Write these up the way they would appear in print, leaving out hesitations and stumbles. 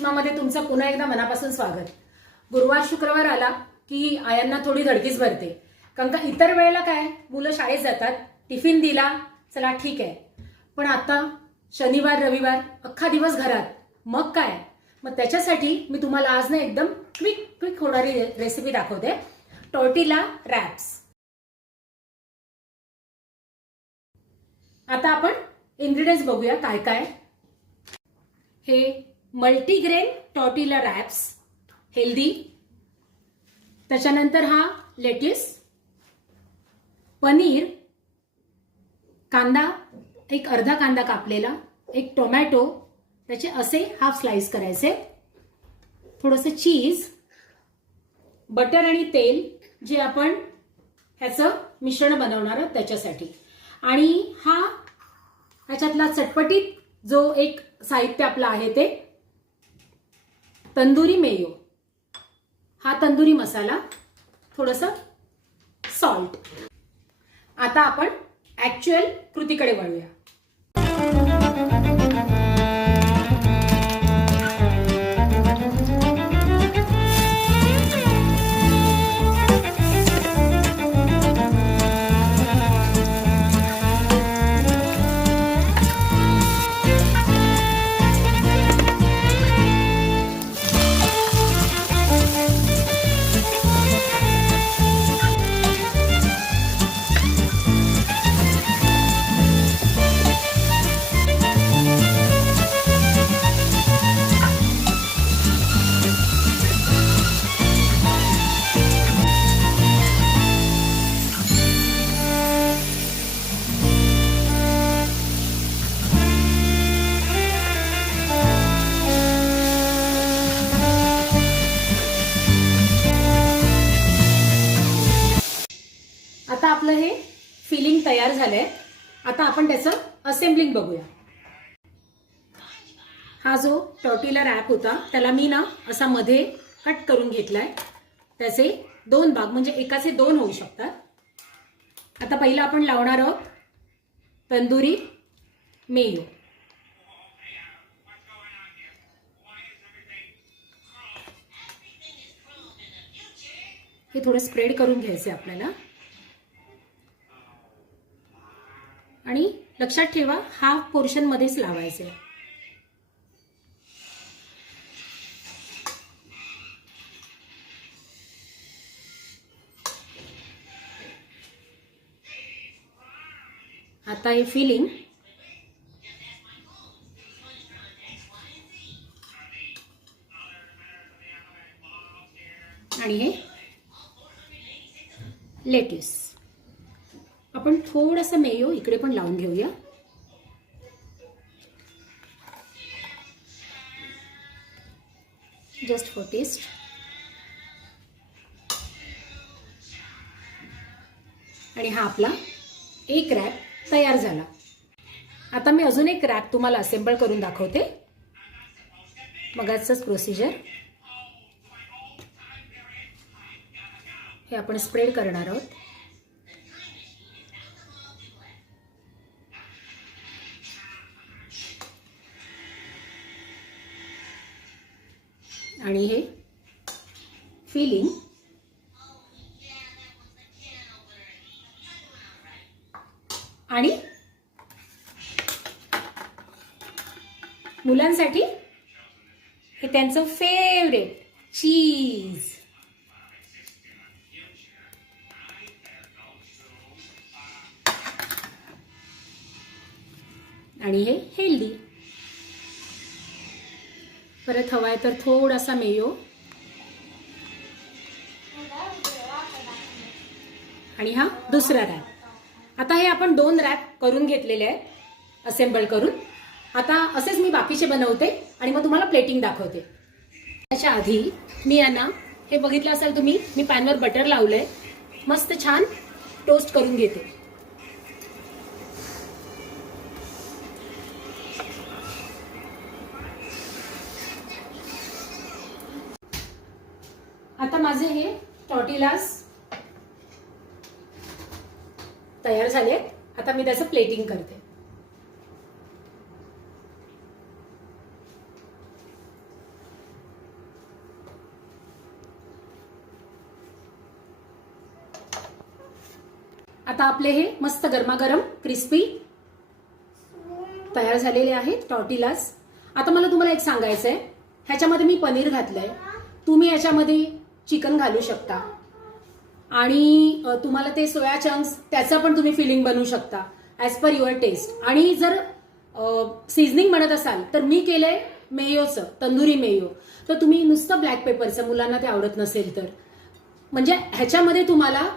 सुषमामध्ये तुमचं पुन्हा एकदा मनापासून स्वागत. गुरुवार शुक्रवार आला की आयांना थोडी धडकीच भरते, कारण का इतर वेळेला काय मुलं शाळेत जातात, टिफिन दिला, चला ठीक आहे. पण आता शनिवार रविवार अख्खा दिवस घरात, मग काय. मग त्याच्यासाठी मी तुम्हाला आज ना एकदम क्विक होणारी रेसिपी दाखवते, टॉर्टिला रॅप्स. आता आपण इन्ग्रेडियंट्स बघूया काय काय. हे मल्टीग्रेन टॉर्टिला रॅप्स, हेल्दी. त्याच्यानंतर हा लेट्यूस, पनीर, कांदा, एक अर्धा कांदा कापलेला, एक टोमॅटो, त्याचे असे हाफ स्लाइस करायचे, थोडंसं चीज, बटर आणि तेल जे आपण ह्याचं मिश्रण बनवणार आहोत त्याच्यासाठी. आणि ह्याच्यातला चटपटीत जो एक साहित्य आपलं आहे ते तंदुरी मेयो, हा तंदुरी मसाला, थोडंसं सॉल्ट. आता आपण ऍक्च्युअल कृतीकडे वळूया. आता आपलं हे फिलिंग तयार झालंय. आता आपण त्याचं असेंबलिंग बघूया. हा जो टॉर्टिला रॅप होता त्याला मी ना असा मध्ये कट करून घेतलाय. त्याचे दोन भाग, म्हणजे एकाचे दोन होऊ शकतात. आता पहिला आपण लावणार आहोत तंदुरी मेयो. हे थोडं स्प्रेड करून घ्यायचे आपल्याला. आणि लक्षात ठेवा हाफ पोर्शन मध्येच लावायचे. आता हे फिलिंग आणि हे लेट्यूस आपण थोडंसं मेयो इकडे पण लावून घेऊया. Just for test. आणि हा आपला एक रॅप तयार झाला. आता मी अजून एक रॅप तुम्हाला असेंबल करून दाखवते. मगाचंच प्रोसिजर. हे आपण स्प्रेड करणार आहोत. आणि हे फिलिंग आणि मुलांसाठी हे त्यांचं फेवरेट चीज. आणि हे हेल्दी. परत हवाय तर थोडासा मेयो. आणि हा दुसरा रॅप. आता हे आपण दोन रॅप करून घेतलेले आहे असेंबल करून. आता असेच मी बाकीचे बनवते आणि मग तुम्हाला प्लेटिंग दाखवते. त्याच्या आधी मी यांना हे बघितलं असाल तुम्ही, मी पॅनवर बटर लावलंय, मस्त छान टोस्ट करून घेते. आता माझे हे टॉर्टिलास तयार झाले. आता मी त्याचं प्लेटिंग करते. आता आपले हे मस्त गरमागरम क्रिस्पी तयार झालेले आहेत टॉर्टिलास. आता मला तुम्हाला एक सांगायचं आहे, ह्याच्यामध्ये मी पनीर घातलंय, तुम्ही याच्यामध्ये चिकन घालू शकता आणि तुम्हाला ते सोया चंक्स त्याचा पण तुम्ही फिलिंग बनवू शकता ॲज पर युअर टेस्ट. आणि जर सीझनिंग म्हणत असाल तर मी केलंय मेयोचं, तंदुरी मेयो. तर तुम्ही नुसतं ब्लॅक पेपरचं, मुलांना ते आवडत नसेल तर, म्हणजे ह्याच्यामध्ये तुम्हाला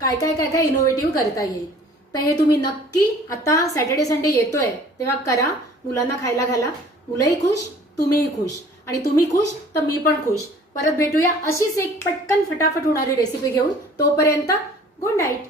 काय काय काय काय इनोव्हेटिव्ह करता येईल. तर हे तुम्ही नक्की आता सॅटर्डे संडे येतोय तेव्हा करा, मुलांना खायला घाला. मुलंही खुश, तुम्हीही खुश, आणि तुम्ही खुश तर मी पण खुश. परत भेटूया अशीच एक पटकन फटाफट होणारी रेसिपी घेऊन. तोपर्यंत गुड नाईट.